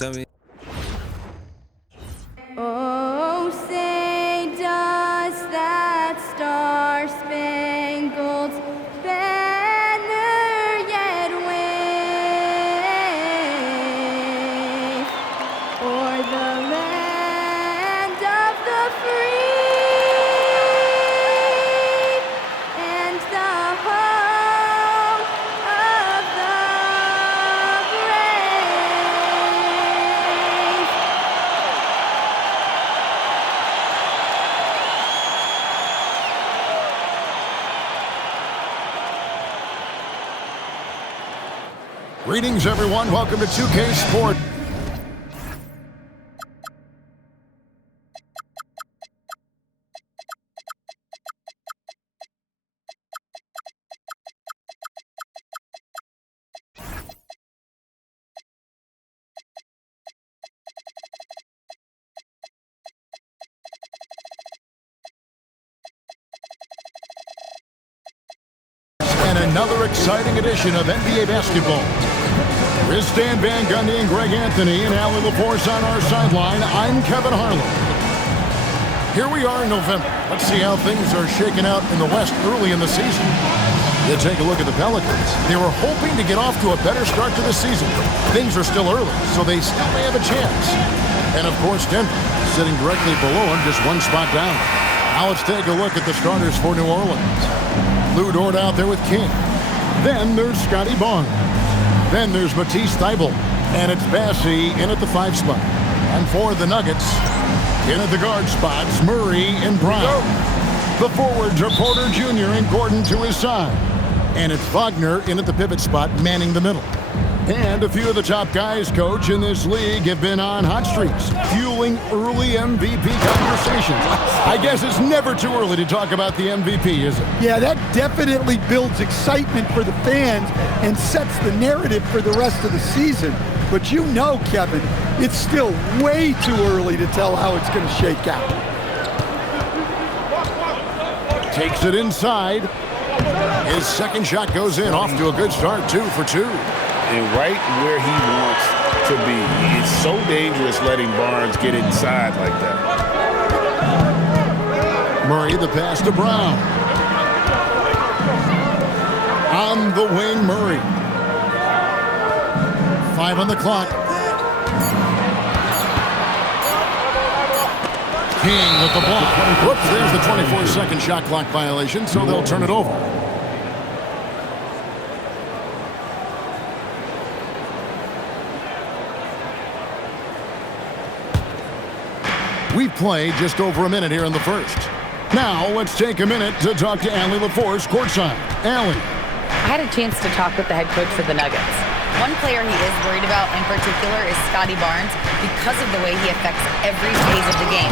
tell me. Oh, say does that star-spangled banner yet wave o'er the land of the free and the home of the brave? Greetings, everyone. Welcome to 2K Sport. And another exciting edition of NBA basketball. With Stan Van Gundy and Greg Anthony and Allie LaForce on our sideline, I'm Kevin Harlan. Here we are in November. Let's see how things are shaking out in the West early in the season. You take a look at the Pelicans. They were hoping to get off to a better start to the season. Things are still early, so they still may have a chance. And of course, Denver, sitting directly below them, just one spot down. Now let's take a look at the starters for New Orleans. Lou Dort out there with King. Then there's Scotty Barnes. Then there's Matisse Thybulle, and it's Bassey in at the 5 spot. And for the Nuggets, in at the guard spots, Murray and Brown. The forwards are Porter Jr. and Gordon to his side. And it's Wagner in at the pivot spot, manning the middle. And a few of the top guys, Coach, in this league have been on hot streaks, fueling early MVP conversations. I guess it's never too early to talk about the MVP, is it? Yeah, that definitely builds excitement for the fans and sets the narrative for the rest of the season. But you know, Kevin, it's still way too early to tell how it's going to shake out. Takes it inside. His second shot goes in, off to a good start, 2 for 2. And right where he wants to be. It's so dangerous letting Barnes get inside like that. Murray, the pass to Brown. On the wing, Murray. 5 on the clock. King with the block. Whoops, there's the 24-second shot clock violation, so they'll turn it over. We've played just over a minute here in the first. Now, let's take a minute to talk to Allie LaForce courtside. Allie. I had a chance to talk with the head coach for the Nuggets. One player he is worried about in particular is Scotty Barnes because of the way he affects every phase of the game.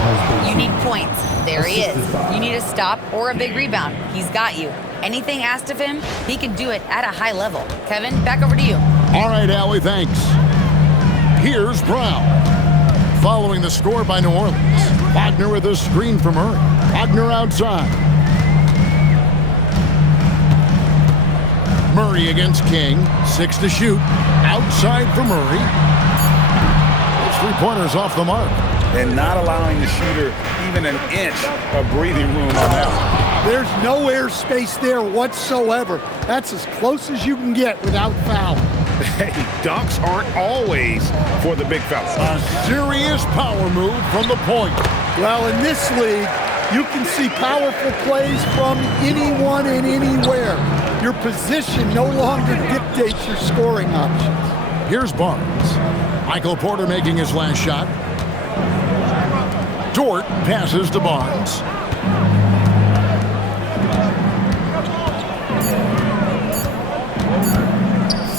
You need points. There he is. You need a stop or a big rebound. He's got you. Anything asked of him, he can do it at a high level. Kevin, back over to you. All right, Allie, thanks. Here's Brown. Following the score by New Orleans. Wagner with a screen from Murray. Wagner outside. Murray against King. 6 to shoot. Outside for Murray. Those 3-pointers off the mark. And not allowing the shooter even an inch of breathing room on that one. There's no air space there whatsoever. That's as close as you can get without foul. Hey, dunks aren't always for the big fellas. A serious power move from the point. Well, in this league, you can see powerful plays from anyone and anywhere. Your position no longer dictates your scoring options. Here's Barnes. Michael Porter making his last shot. Dort passes to Barnes.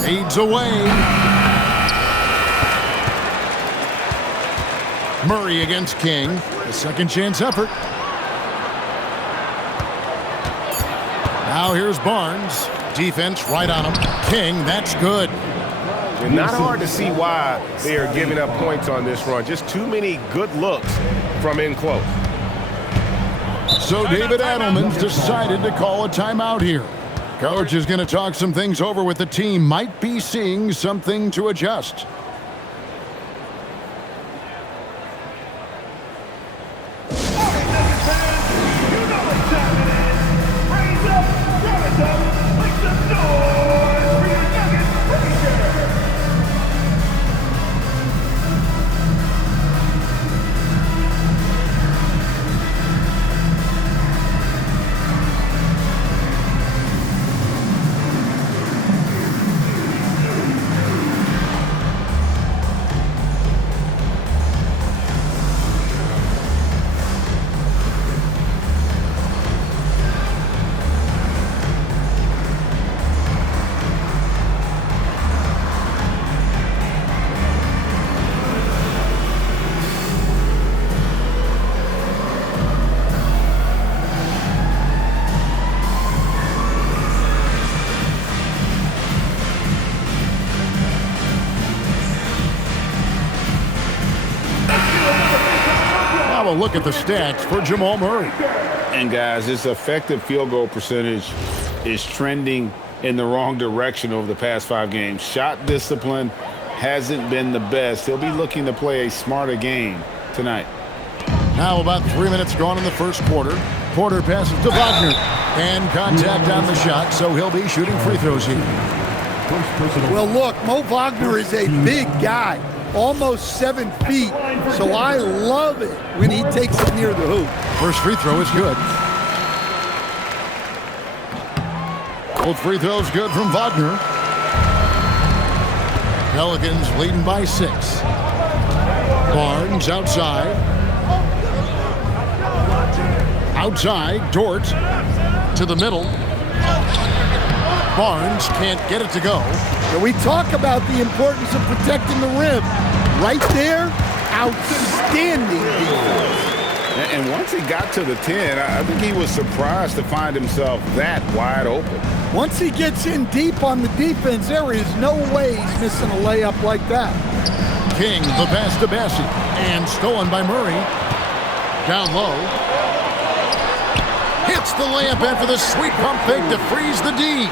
Fades away. Murray against King. A second chance effort. Now here's Barnes. Defense right on him. King, that's good. And not hard to see why they are giving up points on this run. Just too many good looks from in close. So David Adelman's decided to call a timeout here. Coach is going to talk some things over with the team. Might be seeing something to adjust. Now a look at the stats for Jamal Murray. And guys, his effective field goal percentage is trending in the wrong direction over the past 5 games. Shot discipline hasn't been the best. He'll be looking to play a smarter game tonight. Now about 3 minutes gone in the first quarter. Porter passes to Wagner. And contact on the shot, so he'll be shooting free throws here. Well, look, Mo Wagner is a big guy, almost 7 feet, so I love it when he takes it near the hoop. First free throw is good. Both free throws good from Wagner. Pelicans leading by 6. Barnes outside. Outside, Dort to the middle. Barnes can't get it to go. And we talk about the importance of protecting the rim. Right there, outstanding defense. And once he got to the 10, I think he was surprised to find himself that wide open. Once he gets in deep on the defense, there is no way he's missing a layup like that. King, the pass to Bassi, and stolen by Murray. Down low. Hits the layup after the sweet pump fake to freeze the D.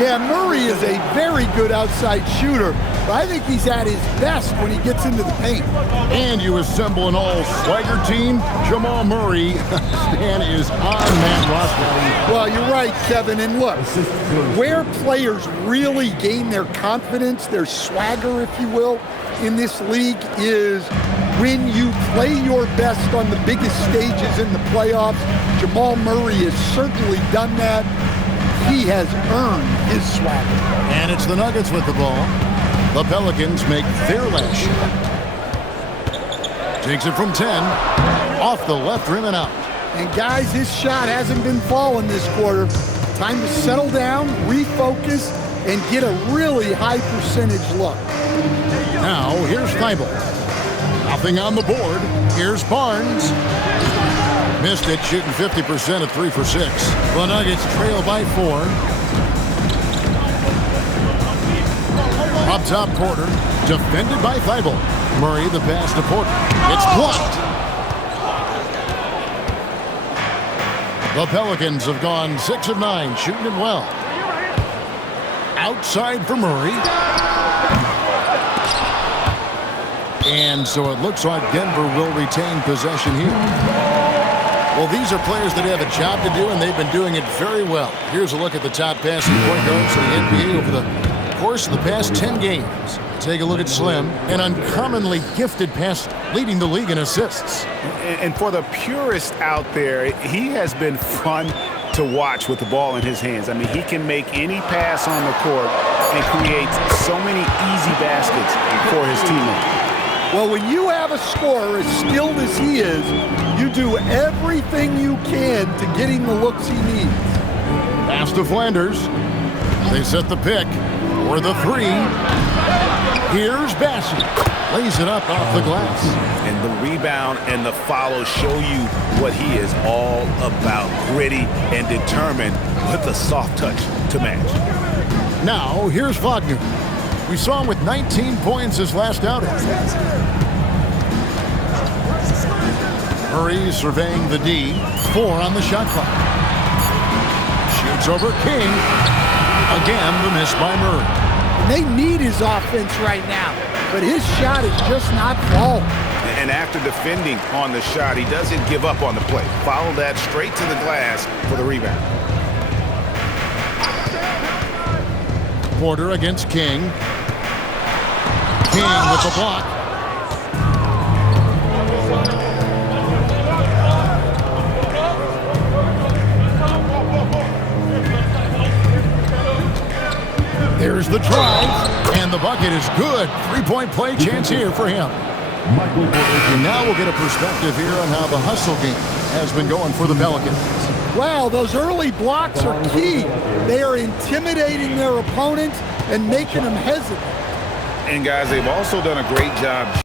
Yeah, Murray is a very good outside shooter, but I think he's at his best when he gets into the paint. And you assemble an all-swagger team, Jamal Murray. Stan is on that roster. Well, you're right, Kevin. And look, where players really gain their confidence, their swagger, if you will, in this league is when you play your best on the biggest stages in the playoffs. Jamal Murray has certainly done that. He has earned his swagger. And it's the Nuggets with the ball. The Pelicans make their last shot. Takes it from 10. Off the left rim and out. And guys, his shot hasn't been falling this quarter. Time to settle down, refocus, and get a really high percentage look. Now, here's Thibault. Nothing on the board. Here's Barnes. Missed it, shooting 50% at 3 for 6. The Nuggets trail by 4. Up top quarter, defended by Thibault. Murray, the pass to Porter. It's blocked. The Pelicans have gone 6 of 9, shooting it well. Outside for Murray. And so it looks like Denver will retain possession here. Well, these are players that have a job to do, and they've been doing it very well. Here's a look at the top passing point guards in the NBA over the course of the past 10 games. Take a look at Slim, an uncommonly gifted passer, leading the league in assists. And for the purist out there, he has been fun to watch with the ball in his hands. I mean, he can make any pass on the court and create so many easy baskets for his teammates. Well, when you have a scorer as skilled as he is, you do everything you can to get him the looks he needs. Pass to Flanders. They set the pick for the 3. Here's Bassi. Lays it up off the glass. And the rebound and the follow show you what he is all about. Gritty and determined with a soft touch to match. Now, here's Wagner. We saw him with 19 points his last outing. Murray surveying the D. 4 on the shot clock. Shoots over King. Again, the miss by Murray. They need his offense right now, but his shot is just not falling. And after defending on the shot, he doesn't give up on the play. Follow that straight to the glass for the rebound. Porter against King. King with the block. There's the drive, and the bucket is good. 3-point play chance here for him. And now we'll get a perspective here on how the hustle game has been going for the Pelicans. Wow, those early blocks are key. They are intimidating their opponents and making them hesitant. And guys, they've also done a great job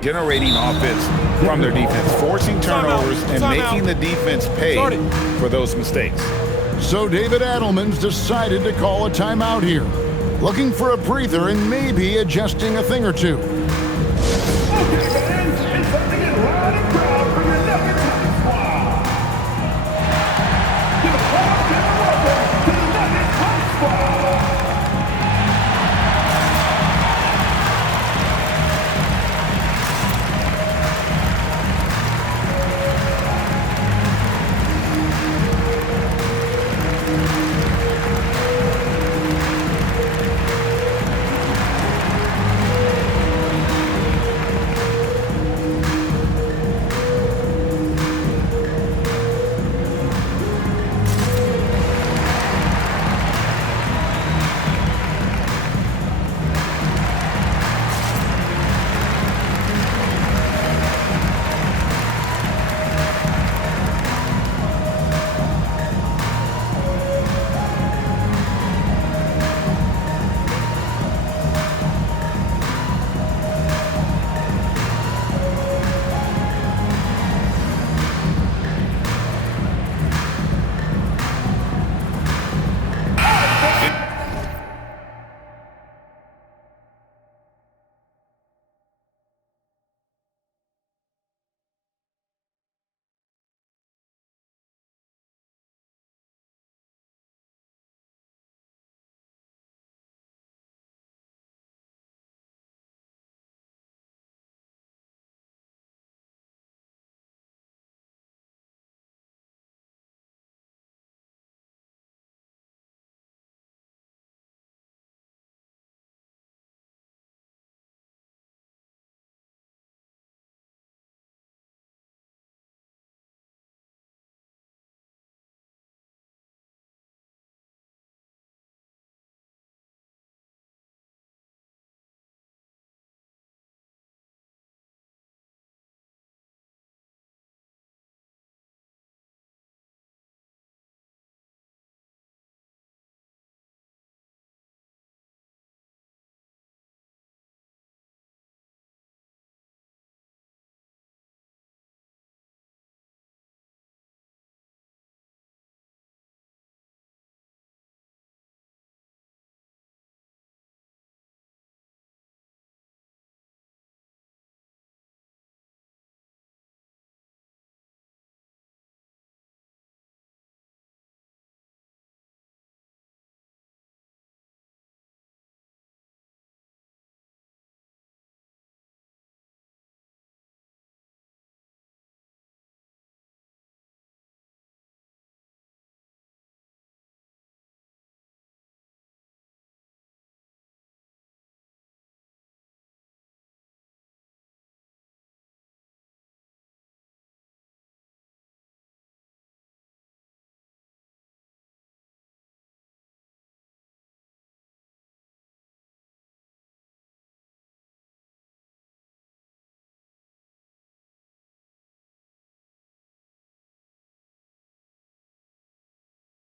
generating offense from their defense, forcing turnovers and making the defense pay for those mistakes. So David Adelman's decided to call a timeout here. looking for a breather and maybe adjusting a thing or two. Okay, fans, it's time to get loud and proud for your Nuggets Hockey Squad. Give a clap and a welcome to the Nuggets Hockey Squad.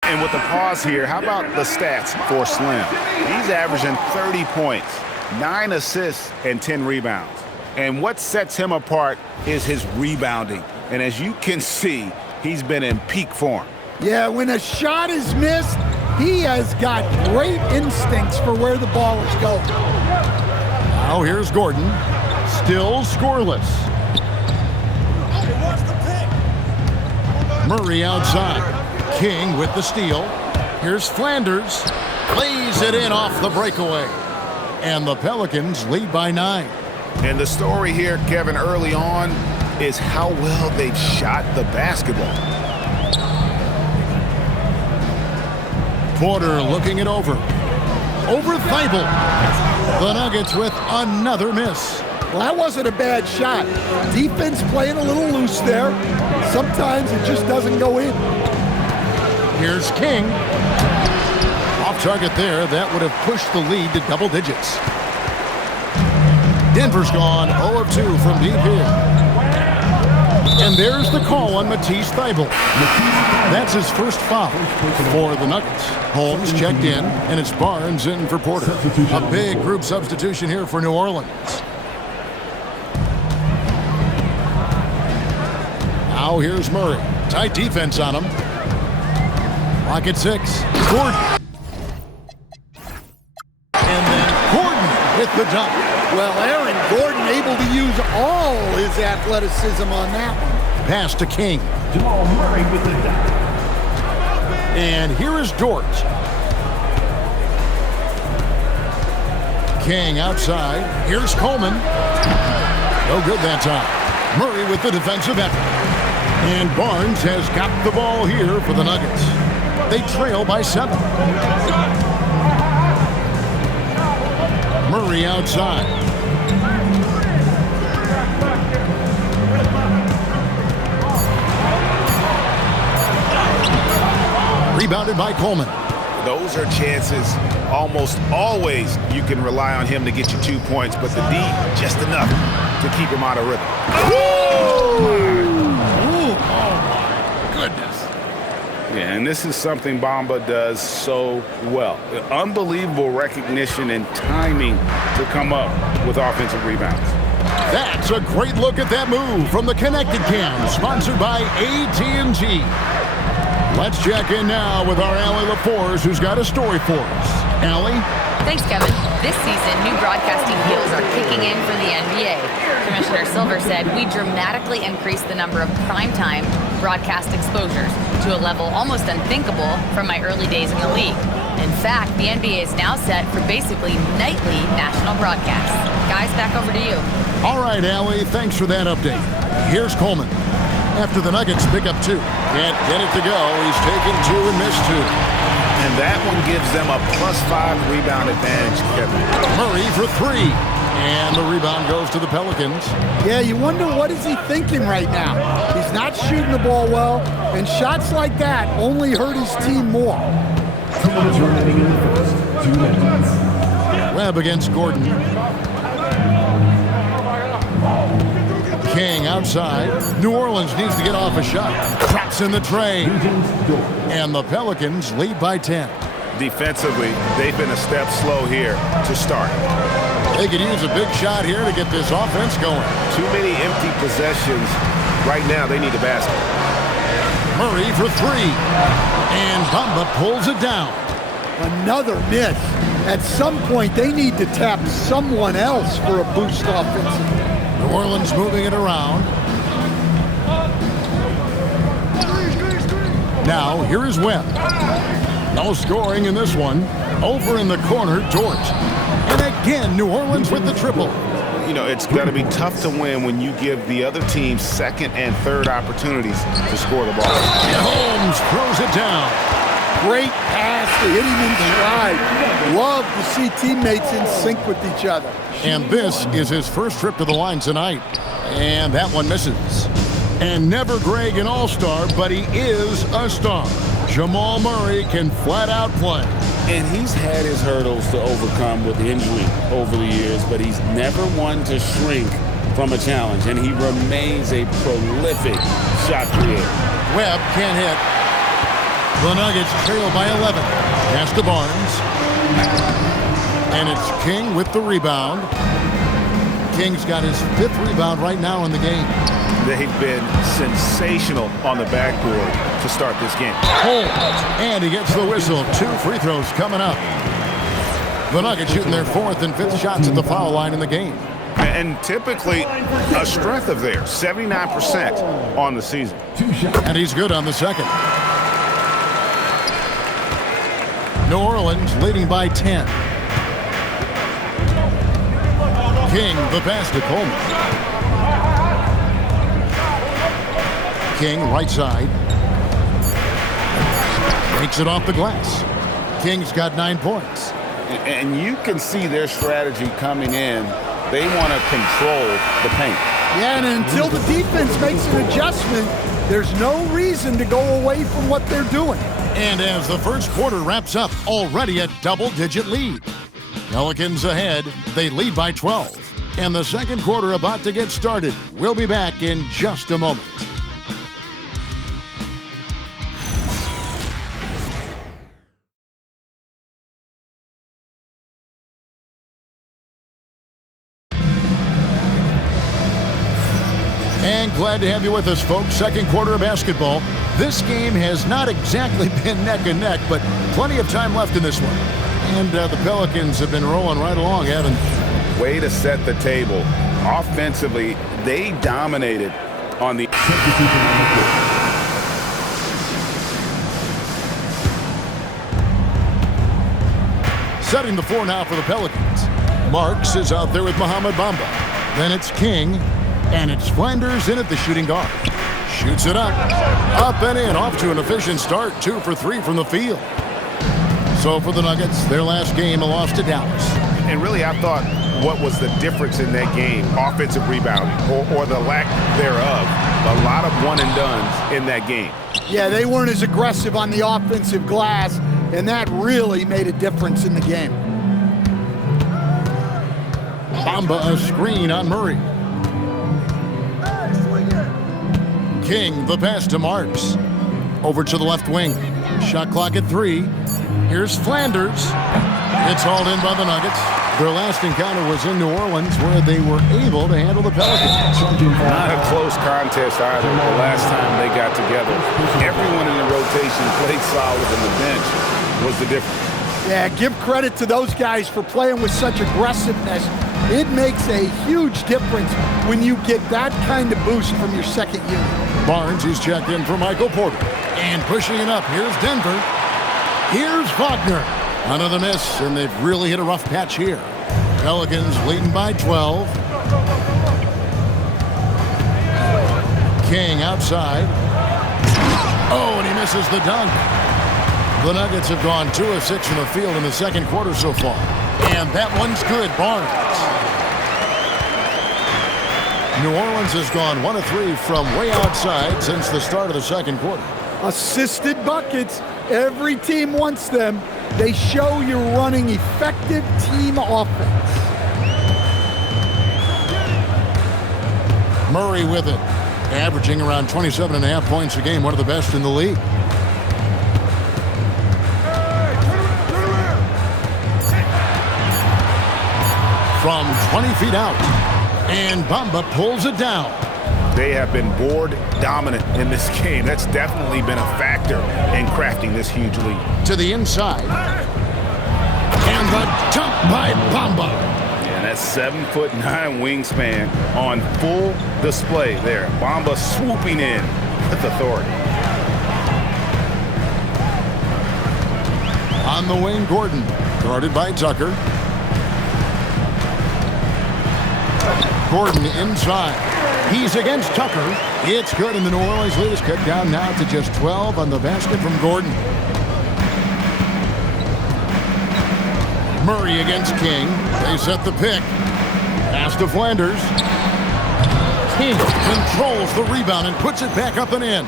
And with the pause here, how about the stats for Slim? He's averaging 30 points, 9 assists, and 10 rebounds. And what sets him apart is his rebounding. And as you can see, he's been in peak form. Yeah, when a shot is missed, he has got great instincts for where the ball is going. Now here's Gordon, still scoreless. Murray outside. King with the steal. Here's Flanders. Lays it in off the breakaway. And the Pelicans lead by 9. And the story here, Kevin, early on is how well they've shot the basketball. Porter looking it over. Over Thibault. The Nuggets with another miss. Well, that wasn't a bad shot. Defense playing a little loose there. Sometimes it just doesn't go in. Here's King. Off target there. That would have pushed the lead to double digits. Denver's gone 0 of 2 from deep here. And there's the call on Matisse Thybulle. That's his first foul for the Nuggets. Holmes checked in, and it's Barnes in for Porter. A big group substitution here for New Orleans. Now here's Murray. Tight defense on him. Clock at 6. Gordon. And the dunk. Well, Aaron Gordon able to use all his athleticism on that one. Pass to King. Jamal Murray with the dunk. And here is Dort. King outside. Here's Coleman. No good that time. Murray with the defensive effort. And Barnes has got the ball here for the Nuggets. They trail by 7. Murray outside. Rebounded by Coleman. Those are chances almost always you can rely on him to get you 2 points, but the D, just enough to keep him out of rhythm. Goodness. Yeah, and this is something Bamba does so well. Unbelievable recognition and timing to come up with offensive rebounds. That's a great look at that move from the Connected Cam, sponsored by AT&T. Let's check in now with our Allie LaForce, who's got a story for us. Allie? Thanks, Kevin. This season, new broadcasting deals are kicking in for the NBA. Commissioner Silver said we dramatically increased the number of primetime broadcast exposures to a level almost unthinkable from my early days in the league. In fact, the NBA is now set for basically nightly national broadcasts. Guys, back over to you. All right, Allie, thanks for that update. Here's Coleman. After the Nuggets pick up 2. Can't get it to go. He's taken 2 and missed 2. And that one gives them a +5 rebound advantage, Kevin. Murray for 3. And the rebound goes to the Pelicans. Yeah, you wonder what is he thinking right now. He's not shooting the ball well, and shots like that only hurt his team more. 2 minutes remaining in the first. 2 minutes. Webb against Gordon. King outside. New Orleans needs to get off a shot. Traps in the tray. And the Pelicans lead by 10. Defensively, they've been a step slow here to start. They could use a big shot here to get this offense going. Too many empty possessions. Right now, they need a basket. Murray for 3. And Bamba pulls it down. Another miss. At some point, they need to tap someone else for a boost offensively. New Orleans moving it around. Now, here is Webb. No scoring in this one. Over in the corner, Dort. And again, New Orleans with the triple. You know, it's got to be tough to win when you give the other team second and third opportunities to score the ball. And Holmes throws it down. Great pass to hit him in stride. Love to see teammates in sync with each other. And this is his first trip to the line tonight. And that one misses. And never Greg an all-star, but he is a star. Jamal Murray can flat out play. And he's had his hurdles to overcome with injury over the years, but he's never one to shrink from a challenge. And he remains a prolific shot creator. Webb can't hit. The Nuggets trail by 11. Pass to Barnes. And it's King with the rebound. King's got his 5th rebound right now in the game. They've been sensational on the backboard to start this game. And he gets the whistle. 2 free throws coming up. The Nuggets shooting their 4th and 5th shots at the foul line in the game. And typically a strength of theirs, 79% on the season. And he's good on the second. New Orleans leading by 10. King, the pass to Coleman. King, right side. Makes it off the glass. King's got 9 points. And you can see their strategy coming in. They want to control the paint. Yeah, and until the defense makes an adjustment, there's no reason to go away from what they're doing. And as the first quarter wraps up, already a double-digit lead. Pelicans ahead. They lead by 12. And the second quarter about to get started. We'll be back in just a moment. And glad to have you with us, folks. Second quarter of basketball. This game has not exactly been neck and neck, but plenty of time left in this one. And the Pelicans have been rolling right along, haven't they? way to set the table. Offensively, they dominated on the... Setting the floor now for the Pelicans. Marks is out there with Mohamed Bamba. Then it's King, and it's Flanders in at the shooting guard. Shoots it up and in, off to an efficient start, 2 for 3 from the field. So for the Nuggets, their last game, a loss to Dallas. And really, I thought what was the difference in that game, offensive rebounding or the lack thereof. A lot of one-and-dones in that game. Yeah, they weren't as aggressive on the offensive glass, and that really made a difference in the game. Bamba a screen on Murray. King, the pass to Marks. Over to the left wing. Shot clock at 3. Here's Flanders. It's hauled in by the Nuggets. Their last encounter was in New Orleans, where they were able to handle the Pelicans. Not a close contest either the last time they got together. Everyone in the rotation played solid, and the bench was the difference. Yeah, give credit to those guys for playing with such aggressiveness. It makes a huge difference when you get that kind of boost from your second unit. Barnes, he's checked in for Michael Porter. And pushing it up, here's Denver. Here's Wagner. Another miss, and they've really hit a rough patch here. Pelicans leading by 12. King outside. Oh, and he misses the dunk. The Nuggets have gone 2 of 6 from the field in the second quarter so far. And that one's good, Barnes. New Orleans has gone 1 of 3 from way outside since the start of the second quarter. Assisted buckets. Every team wants them. They show you're running effective team offense. Murray with it, averaging around 27.5 points a game, one of the best in the league. From 20 feet out, and Bamba pulls it down. They have been board dominant in this game. That's definitely been a factor in crafting this huge lead. To the inside. And the dunk by Bamba. And that 7'9" wingspan on full display there. Bamba swooping in with authority. On the wing, Gordon, guarded by Tucker. Gordon inside. He's against Tucker. It's good, and the New Orleans lead is cut down now to just 12 on the basket from Gordon. Murray against King. They set the pick. Pass to Flanders. King controls the rebound and puts it back up and in.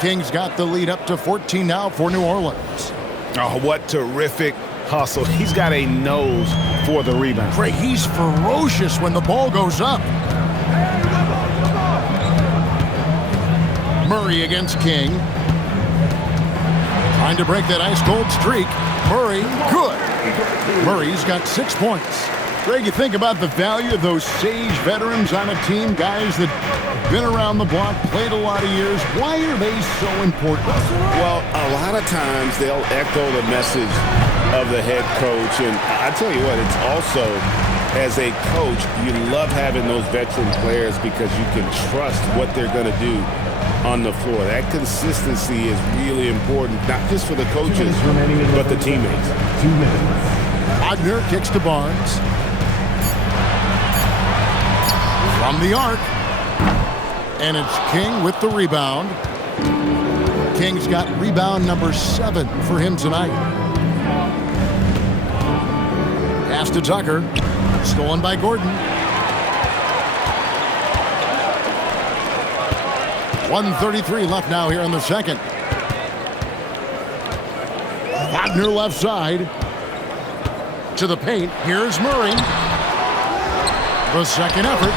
King's got the lead up to 14 now for New Orleans. Oh, what terrific hustle. He's got a nose for the rebound. Trey, he's ferocious when the ball goes up. Murray against King. Trying to break that ice-cold streak. Murray, good. Murray's got 6 points. Greg, you think about the value of those sage veterans on a team, guys that have been around the block, played a lot of years. Why are they so important? Well, a lot of times they'll echo the message of the head coach. And I tell you what, it's also, as a coach, you love having those veteran players because you can trust what they're going to do on the floor. That consistency is really important, not just for the coaches, but the teammates. 2 minutes. Wagner kicks to Barnes. From the arc. And it's King with the rebound. King's got rebound number 7 for him tonight. Pass to Tucker. Stolen by Gordon. 1:33 left now here in the second. Wagner left side. To the paint. Here's Murray. The second effort.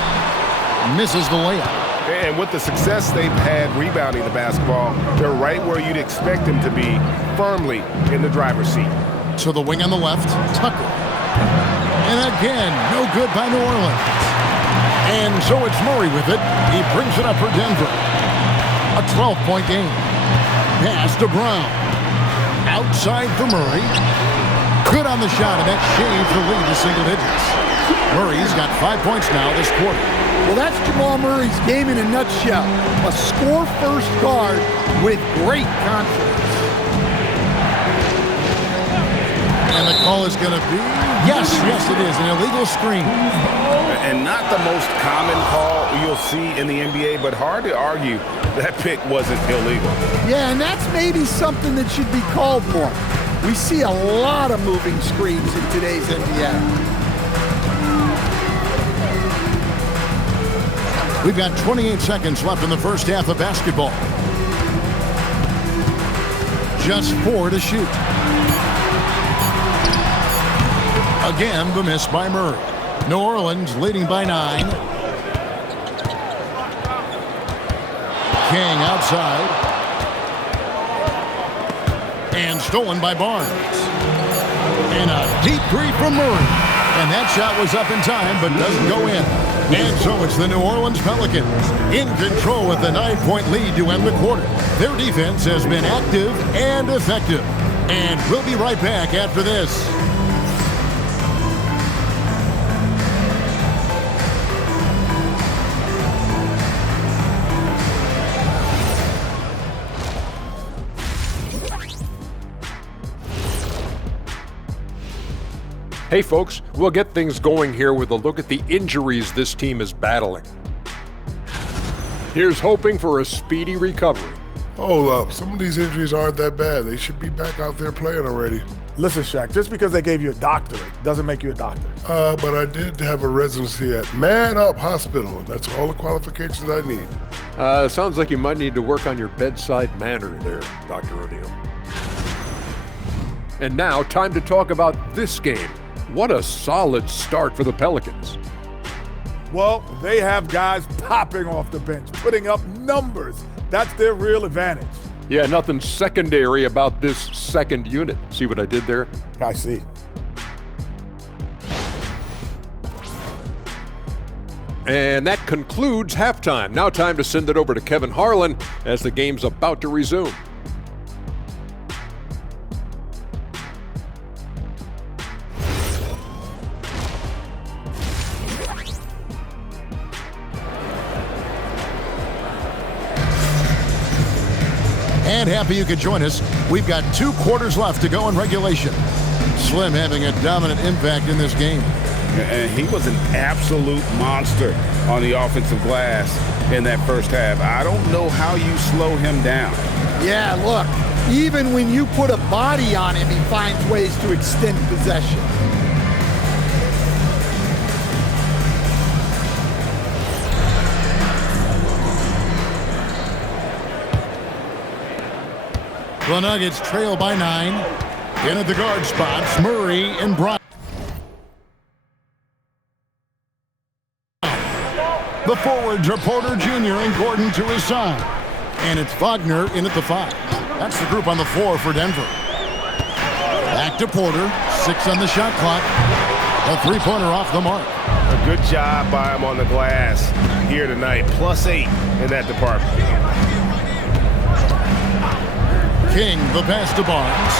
Misses the layup. And with the success they've had rebounding the basketball, they're right where you'd expect them to be, firmly in the driver's seat. To the wing on the left. Tucker. And again, no good by New Orleans. And so it's Murray with it. He brings it up for Denver. A 12-point game. Pass to Brown. Outside for Murray. Good on the shot, and that shaves the lead to single digits. Murray's got 5 points now this quarter. Well, that's Jamal Murray's game in a nutshell. A score-first guard with great confidence. And the call is going to be, yes, it is, an illegal screen. And not the most common call you'll see in the NBA, but hard to argue that pick wasn't illegal. Yeah, and that's maybe something that should be called more. We see a lot of moving screens in today's NBA. We've got 28 seconds left in the first half of basketball. Just 4 to shoot. Again, the miss by Murray. New Orleans leading by 9. King outside. And stolen by Barnes. And a deep three from Murray. And that shot was up in time, but doesn't go in. And so it's the New Orleans Pelicans in control with a 9-point lead to end the quarter. Their defense has been active and effective. And we'll be right back after this. Hey folks, we'll get things going here with a look at the injuries this team is battling. Here's hoping for a speedy recovery. Hold up, some of these injuries aren't that bad. They should be back out there playing already. Listen, Shaq, just because they gave you a doctorate doesn't make you a doctor. But I did have a residency at Man Up Hospital. That's all the qualifications I need. Sounds like you might need to work on your bedside manner there, Dr. O'Neill. And now, time to talk about this game. What a solid start for the Pelicans. Well, they have guys popping off the bench, putting up numbers. That's their real advantage. Yeah, nothing secondary about this second unit. See what I did there? I see. And that concludes halftime. Now time to send it over to Kevin Harlan as the game's about to resume. And happy you could join us. We've got 2 quarters left to go in regulation. Slim having a dominant impact in this game. And he was an absolute monster on the offensive glass in that first half. I don't know how you slow him down. Yeah, look, even when you put a body on him, he finds ways to extend possession. The Nuggets trail by 9. In at the guard spots, Murray and Brown. The forwards are Porter Jr. and Gordon to his side. And it's Wagner in at the 5. That's the group on the floor for Denver. Back to Porter. 6 on the shot clock. A 3-pointer off the mark. A good job by him on the glass here tonight. +8 in that department. King, the pass to Barnes.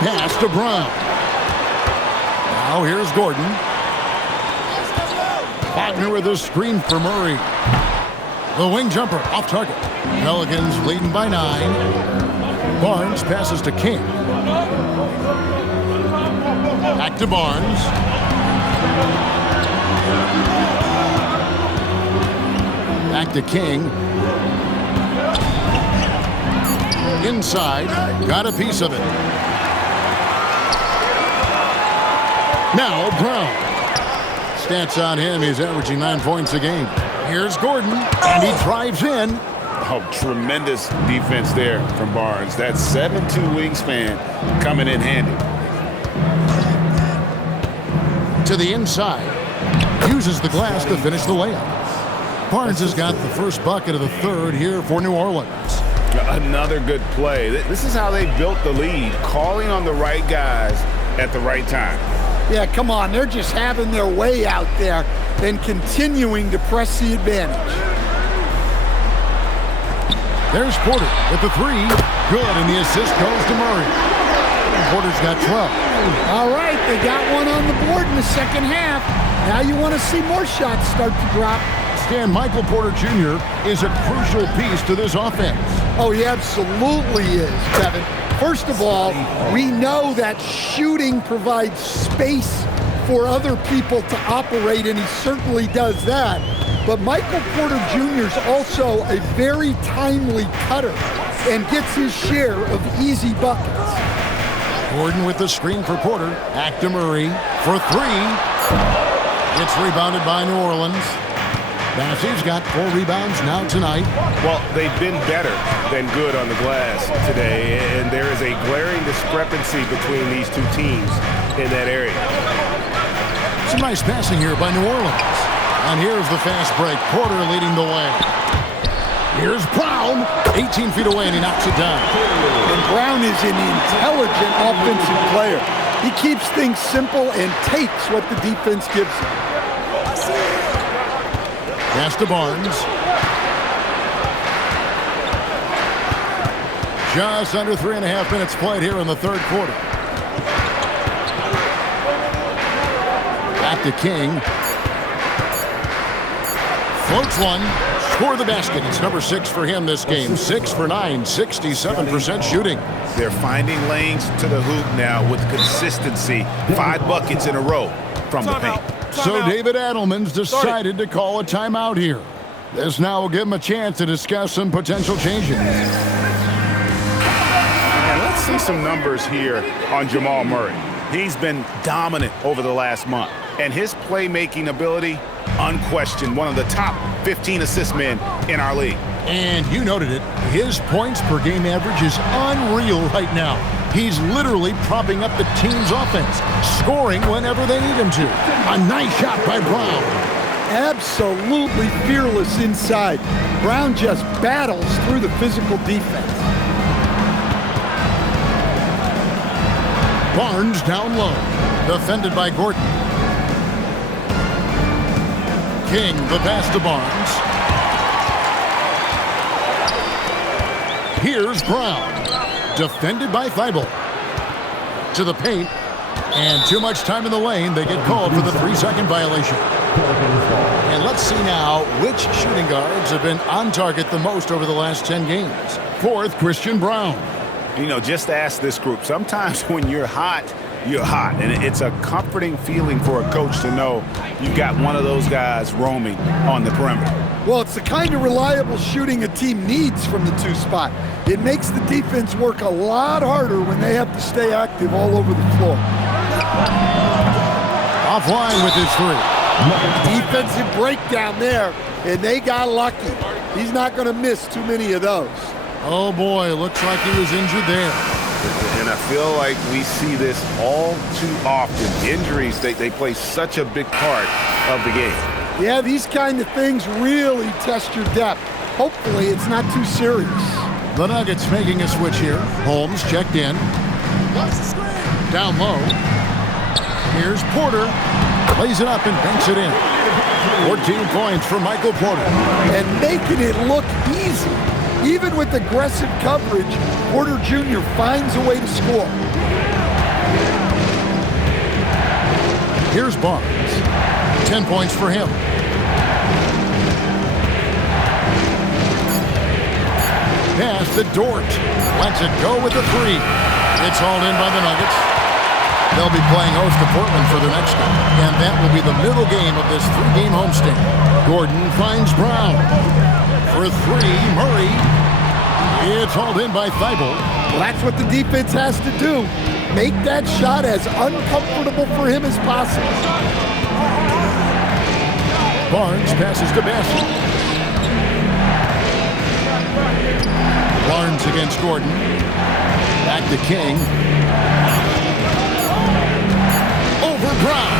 Pass to Brown. Now here's Gordon. Wagner with a screen for Murray. The wing jumper off target. Pelicans leading by 9. Barnes passes to King. Back to Barnes. Back to King. Inside. Got a piece of it. Now Brown. Stats on him. He's averaging 9 points a game. Here's Gordon. And he drives in. Oh, tremendous defense there from Barnes. That 7'2" wingspan coming in handy. To the inside. Uses the glass to finish the layup. Barnes has got the first bucket of the third here for New Orleans. Another good play. This is how they built the lead, calling on the right guys at the right time. Yeah, come on. They're just having their way out there and continuing to press the advantage. There's Porter with the 3. Good, and the assist goes to Murray. Porter's got 12. All right, they got one on the board in the second half. Now you want to see more shots start to drop. Stan, Michael Porter Jr. is a crucial piece to this offense. Oh, he absolutely is, Kevin. First of all, we know that shooting provides space for other people to operate, and he certainly does that. But Michael Porter Jr. is also a very timely cutter and gets his share of easy buckets. Gordon with the screen for Porter. Back to Murray for 3. It's rebounded by New Orleans. Bassey's got 4 rebounds now tonight. Well, they've been better than good on the glass today, and there is a glaring discrepancy between these two teams in that area. Some nice passing here by New Orleans. And here's the fast break. Porter leading the way. Here's Brown, 18 feet away, and he knocks it down. And Brown is an intelligent offensive player. He keeps things simple and takes what the defense gives him. Pass to Barnes. Just under 3.5 minutes played here in the third quarter. Back to King. Floats one. Score the basket. It's number 6 for him this game. 6 for 9, 67% shooting. They're finding lanes to the hoop now with consistency. 5 buckets in a row from the paint. So David Adelman's decided to call a timeout here. This now will give him a chance to discuss some potential changes. And let's see some numbers here on Jamal Murray. He's been dominant over the last month. And his playmaking ability, unquestioned, one of the top 15 assist men in our league. And you noted it, his points per game average is unreal right now. He's literally propping up the team's offense, scoring whenever they need him to. A nice shot by Brown. Absolutely fearless inside. Brown just battles through the physical defense. Barnes down low, defended by Gordon. King, the pass to Barnes. Here's Brown, defended by Thibault. To the paint, and too much time in the lane. They get called for the 3-second violation. And let's see now which shooting guards have been on target the most over the last 10 games. Fourth, Christian Brown. You know, just ask this group. Sometimes when you're hot, you're hot. And it's a comforting feeling for a coach to know you've got one of those guys roaming on the perimeter. Well, it's the kind of reliable shooting a team needs from the 2 spot. It makes the defense work a lot harder when they have to stay active all over the floor. Offline with his 3. Defensive breakdown there, and they got lucky. He's not going to miss too many of those. Oh boy, looks like he was injured there. And I feel like we see this all too often. Injuries, they play such a big part of the game. Yeah, these kind of things really test your depth. Hopefully it's not too serious. The Nuggets making a switch here. Holmes checked in. Down low. Here's Porter. Lays it up and banks it in. 14 points for Michael Porter. And making it look easy. Even with aggressive coverage, Porter Jr. finds a way to score. Here's Barnes. 10 points for him. Pass to Dort. Lets it go with the 3. It's hauled in by the Nuggets. They'll be playing host to Portland for their next game. And that will be the middle game of this 3-game homestand. Gordon finds Brown. For 3, Murray. It's hauled in by Thibault. Well, that's what the defense has to do. Make that shot as uncomfortable for him as possible. Barnes passes to Bassett. Barnes against Gordon. Back to King. Over Brown.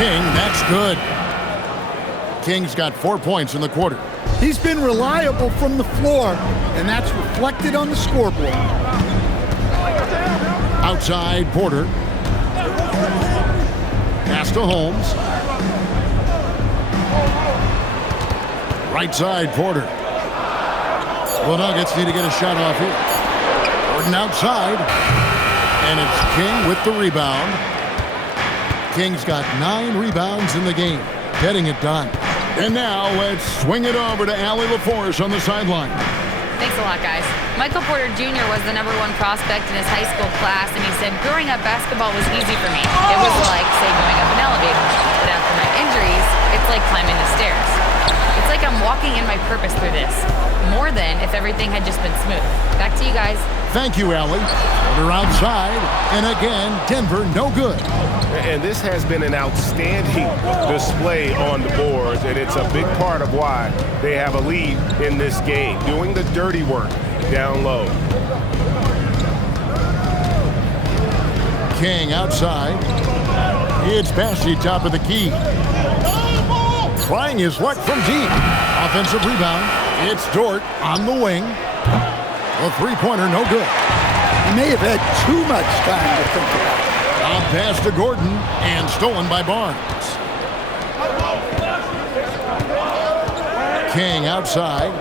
King, that's good. King's got 4 points in the quarter. He's been reliable from the floor, and that's reflected on the scoreboard. Outside, Porter. Pass to Holmes. Right side, Porter. The Nuggets need to get a shot off here. Gordon outside. And it's King with the rebound. King's got 9 rebounds in the game, getting it done. And now let's swing it over to Allie LaForce on the sideline. Thanks a lot, guys. Michael Porter Jr. was the #1 prospect in his high school class, and he said, growing up, basketball was easy for me. It was like, say, going up an elevator. But after my injuries, it's like climbing the stairs. It's like I'm walking in my purpose through this, more than if everything had just been smooth. Back to you guys. Thank you, Allie. Porter outside, and again, Denver no good. And this has been an outstanding display on the boards, and it's a big part of why they have a lead in this game, doing the dirty work down low. King outside. It's Bassey, top of the key. Trying his luck from deep. Offensive rebound. It's Dort on the wing. A three-pointer, no good. He may have had too much time to think about it. Out pass to Gordon and stolen by Barnes. King outside.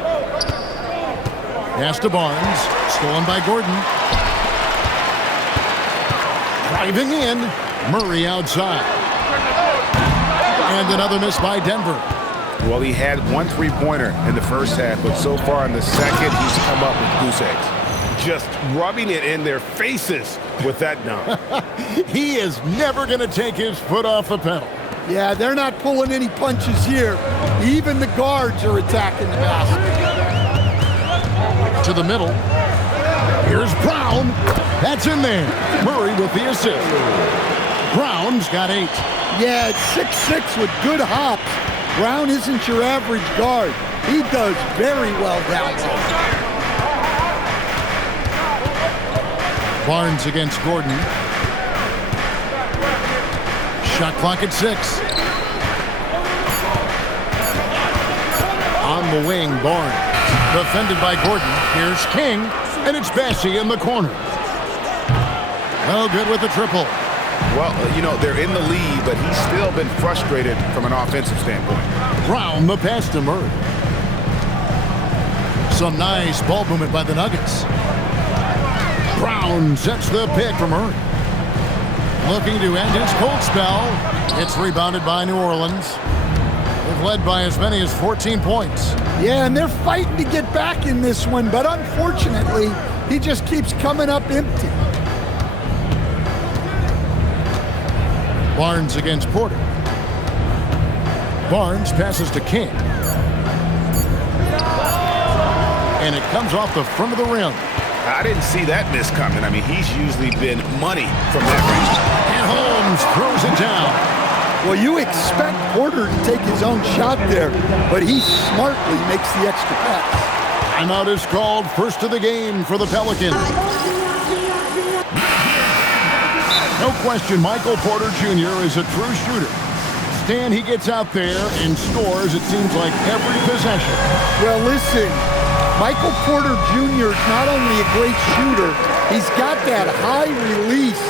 Pass to Barnes. Stolen by Gordon. Driving in. Murray outside. And another miss by Denver. Well, he had 1 3-pointer in the first half, but so far in the second, he's come up with goose eggs. Just rubbing it in their faces with that dunk. He is never going to take his foot off the pedal. Yeah, they're not pulling any punches here. Even the guards are attacking the basket. To the middle. Here's Brown. That's in there. Murray with the assist. Brown's got 8. Yeah, it's 6'6" with good hops. Brown isn't your average guard. He does very well down low. Barnes against Gordon. Shot clock at 6. On the wing, Barnes. Defended by Gordon. Here's King, and it's Bassey in the corner. No good with the triple. Well, you know, they're in the lead, but he's still been frustrated from an offensive standpoint. Brown, the pass to Murray. Some nice ball movement by the Nuggets. Brown sets the pick for Murray. Looking to end his cold spell. It's rebounded by New Orleans. They've led by as many as 14 points. Yeah, and they're fighting to get back in this one, but unfortunately, he just keeps coming up empty. Barnes against Porter. Barnes passes to King. And it comes off the front of the rim. I didn't see that miss coming. I mean, he's usually been money from that range. And Holmes throws it down. Well, you expect Porter to take his own shot there, but he smartly makes the extra pass. Timeout is called, first of the game for the Pelicans. No question, Michael Porter Jr. is a true shooter. Stan, he gets out there and scores, it seems like, every possession. Well, listen, Michael Porter Jr. is not only a great shooter, he's got that high release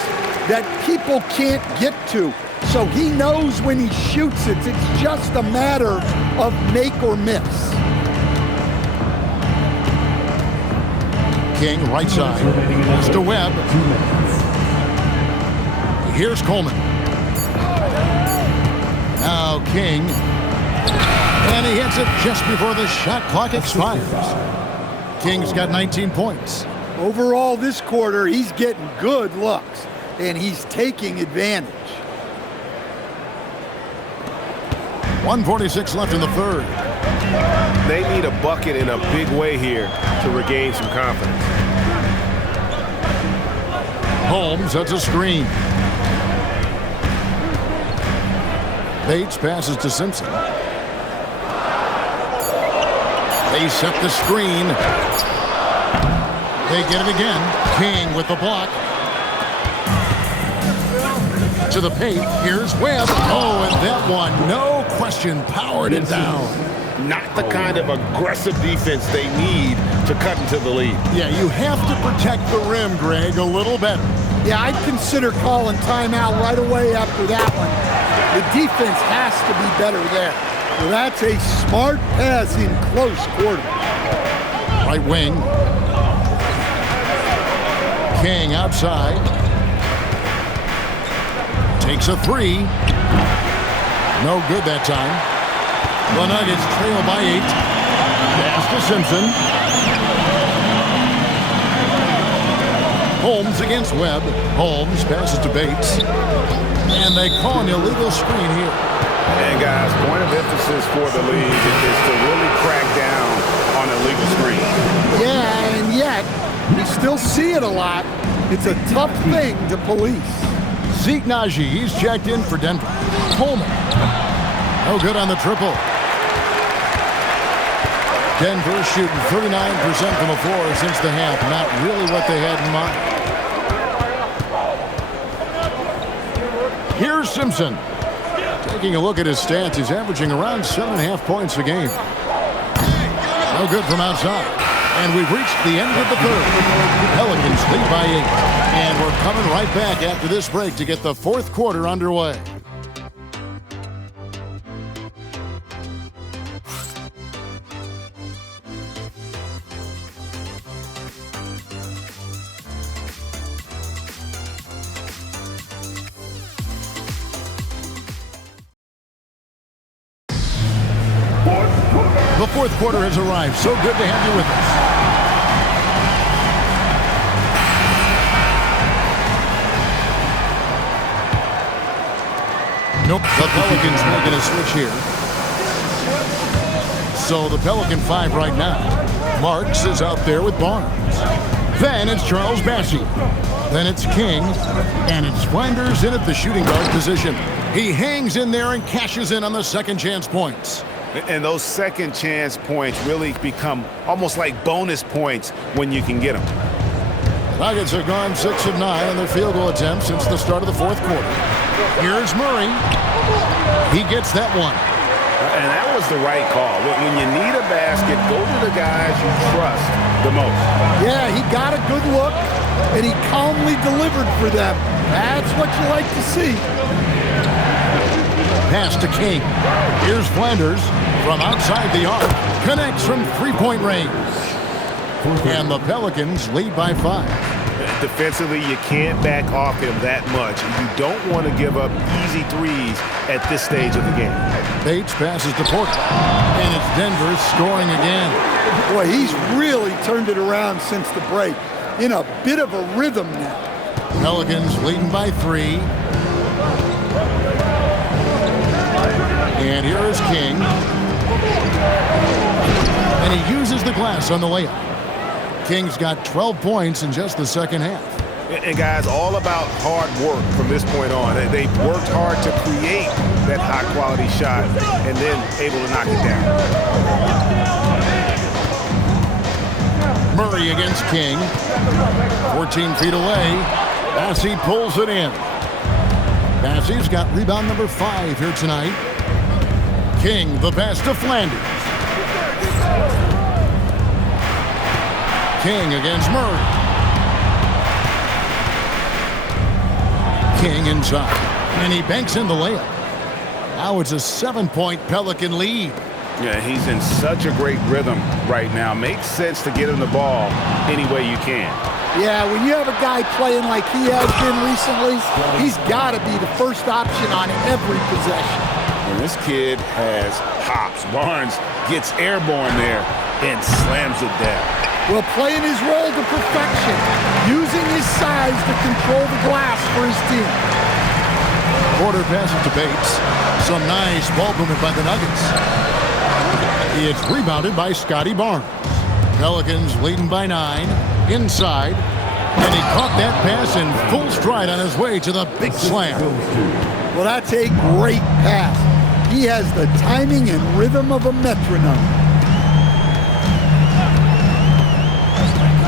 that people can't get to. So he knows when he shoots it, it's just a matter of make or miss. King, right side. It's to Webb. Here's Coleman. Now King. And he hits it just before the shot clock expires. King's got 19 points. Overall, this quarter, he's getting good looks, and he's taking advantage. 1:46 left in the third. They need a bucket in a big way here to regain some confidence. Holmes, that's a screen. Bates passes to Simpson. They set the screen. They get it again. King with the block. To the paint. Here's Webb. Oh, and that one, no question, powered it down. Not the kind of aggressive defense they need to cut into the lead. Yeah, you have to protect the rim, Greg, a little better. Yeah, I'd consider calling timeout right away after that one. The defense has to be better there. So that's a smart pass in close quarter. Right wing. King outside. Takes a three. No good that time. The Nuggets trail by 8. Pass to Simpson. Holmes against Webb. Holmes passes to Bates. And they call an illegal screen here. And guys, point of emphasis for the league is to really crack down on illegal screen. Yeah, and yet, we still see it a lot. It's a tough thing to police. Zeke Naji, he's checked in for Denver. Coleman. No good on the triple. Denver shooting 39% from the floor since the half. Not really what they had in mind. Here's Simpson. Taking a look at his stats, he's averaging around 7.5 points a game. No good from outside. And we've reached the end of the third. Pelicans lead by 8. And we're coming right back after this break to get the fourth quarter underway. The fourth quarter has arrived. So good to have you with us. Nope. The Pelicans making a switch here. So the Pelican 5 right now. Marks is out there with Barnes. Then it's Charles Bassey. Then it's King. And it's Flanders in at the shooting guard position. He hangs in there and cashes in on the second chance points. And those second chance points really become almost like bonus points when you can get them. Nuggets have gone 6 of 9 on their field goal attempts since the start of the fourth quarter. Here's Murray. He gets that one. And that was the right call. When you need a basket, go to the guys you trust the most. Yeah, he got a good look, and he calmly delivered for them. That's what you like to see. Pass to King. Here's Flanders from outside the arc. Connects from three-point range. And the Pelicans lead by 5. Defensively, you can't back off him that much. You don't want to give up easy threes at this stage of the game. Bates passes to Porter. And it's Denver scoring again. Boy, he's really turned it around since the break. In a bit of a rhythm now. Pelicans leading by 3. And here is King. And he uses the glass on the layup. King's got 12 points in just the second half. And guys, all about hard work from this point on. They've worked hard to create that high-quality shot and then able to knock it down. Murray against King. 14 feet away. Bassey pulls it in. Bassey's got rebound number 5 here tonight. King, the pass to Flanders. King against Murray. King inside. And he banks in the layup. Now it's a 7-point Pelican lead. Yeah, he's in such a great rhythm right now. Makes sense to get him the ball any way you can. Yeah, when you have a guy playing like he has been recently, he's got to be the first option on every possession. And this kid has hops. Barnes gets airborne there and slams it down. Well, playing his role to perfection, using his size to control the glass for his team. Porter passes to Bates. Some nice ball movement by the Nuggets. It's rebounded by Scotty Barnes. Pelicans leading by 9. Inside. And he caught that pass in full stride on his way to the big slam. Well, that's a great pass. He has the timing and rhythm of a metronome.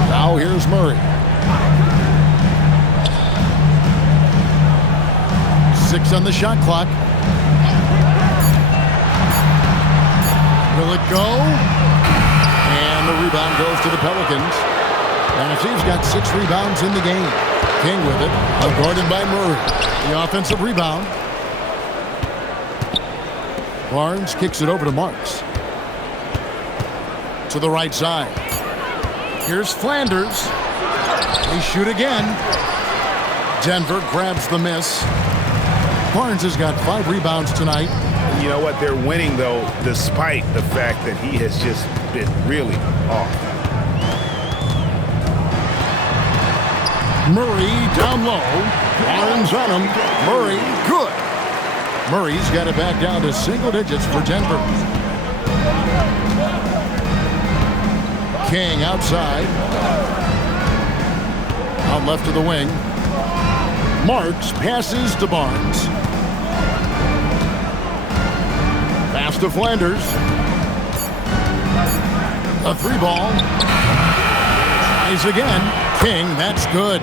Now here's Murray. 6 on the shot clock. Will it go? And the rebound goes to the Pelicans. Bassey's got 6 rebounds in the game. King with it. Guarded by Murray. The offensive rebound. Barnes kicks it over to Marks. To the right side. Here's Flanders. They shoot again. Denver grabs the miss. Barnes has got 5 rebounds tonight. You know what? They're winning, though, despite the fact that he has just been really off. Murray down low. Barnes on him. Murray, good. Murray's got it back down to single digits for Denver. King outside. Out left of the wing. Marks passes to Barnes. Pass to Flanders. A 3-ball. Tries again. King, that's good.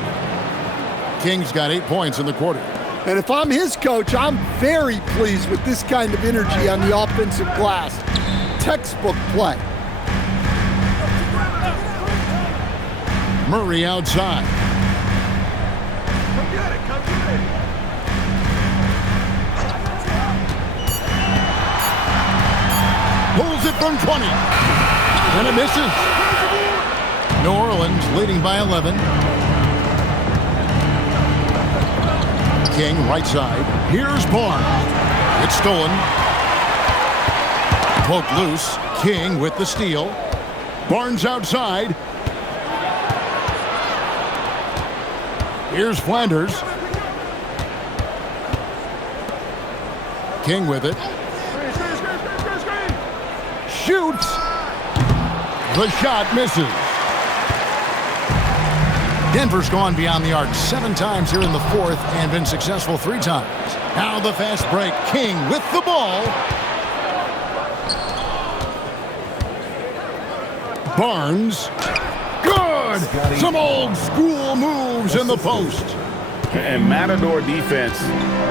King's got 8 points in the quarter. And if I'm his coach, I'm very pleased with this kind of energy on the offensive glass. Textbook play. Murray outside. Pulls it from 20. And it misses. New Orleans leading by 11. King right side. Here's Barnes. It's stolen. Poked loose. King with the steal. Barnes outside. Here's Flanders. King with it. Shoots. The shot misses. Denver's gone beyond the arc 7 times here in the 4th and been successful 3 times. Now the fast break. King with the ball. Barnes. Good. Some old school moves in the post. And Matador defense,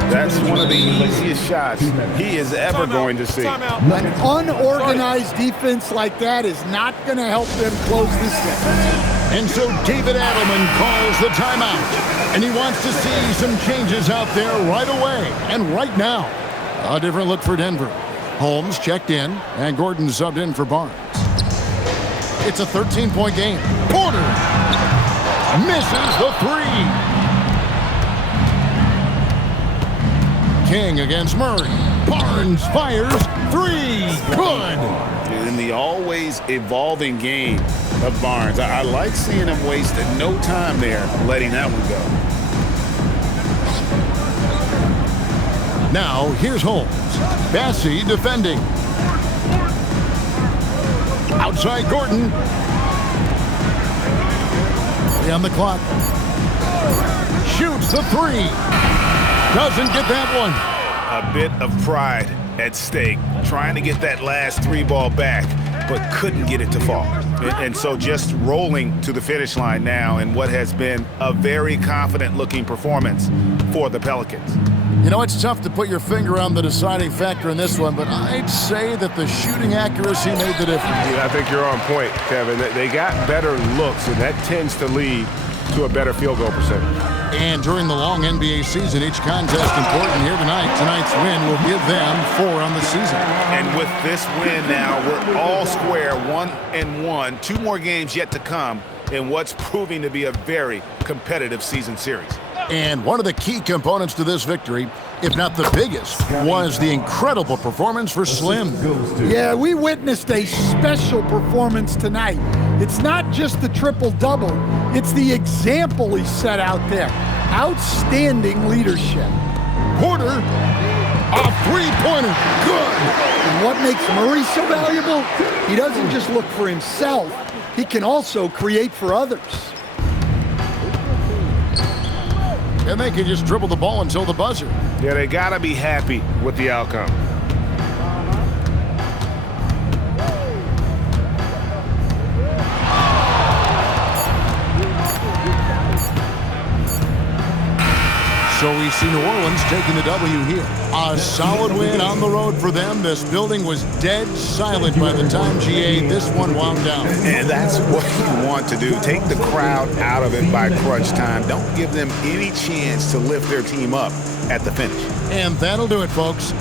that's one of the easiest shots he is ever going to see. An unorganized defense like that is not going to help them close this game. And so David Adelman calls the timeout. And he wants to see some changes out there right away and right now. A different look for Denver. Holmes checked in, and Gordon subbed in for Barnes. It's a 13-point game. Porter misses the 3. King against Murray. Barnes fires 3. Good. In the always evolving game of Barnes, I like seeing him waste no time there, letting that one go. Now here's Holmes. Bassey defending. Outside Gordon. On the clock. Shoots the 3. Doesn't get that one. A bit of pride at stake, trying to get that last 3-ball back, but couldn't get it to fall. And so just rolling to the finish line now in what has been a very confident-looking performance for the Pelicans. You know, it's tough to put your finger on the deciding factor in this one, but I'd say that the shooting accuracy made the difference. Yeah, I think you're on point, Kevin. They got better looks, and that tends to lead to a better field goal percentage. And during the long NBA season, each contest important here tonight. Tonight's win will give them 4 on the season. And with this win now, we're all square, 1-1. 2 more games yet to come in what's proving to be a very competitive season series. And one of the key components to this victory, if not the biggest, was the incredible performance for Slim. Yeah, we witnessed a special performance tonight. It's not just the triple-double, it's the example he set out there. Outstanding leadership. Porter, a 3-pointer, good. And what makes Murray so valuable? He doesn't just look for himself, he can also create for others. And they can just dribble the ball until the buzzer. Yeah, they got to be happy with the outcome. So we see New Orleans taking the W here. A solid win on the road for them. This building was dead silent by the time GA this one wound down. And that's what you want to do. Take the crowd out of it by crunch time. Don't give them any chance to lift their team up at the finish. And that'll do it, folks.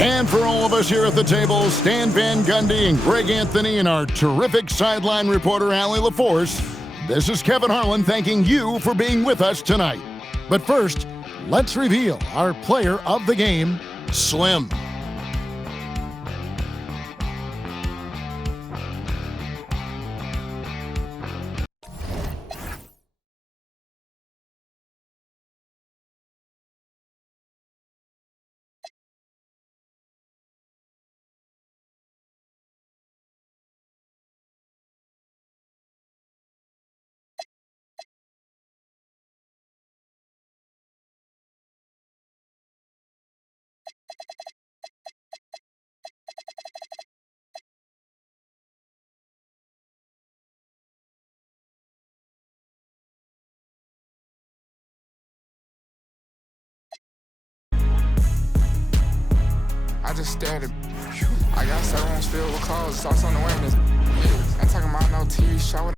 And for all of us here at the table, Stan Van Gundy and Greg Anthony and our terrific sideline reporter, Allie LaForce, this is Kevin Harlan thanking you for being with us tonight. But first, let's reveal our player of the game, Slim. I just stared at. I got 7 rooms filled with clothes, sauce on the women. I'm talking about no TV show.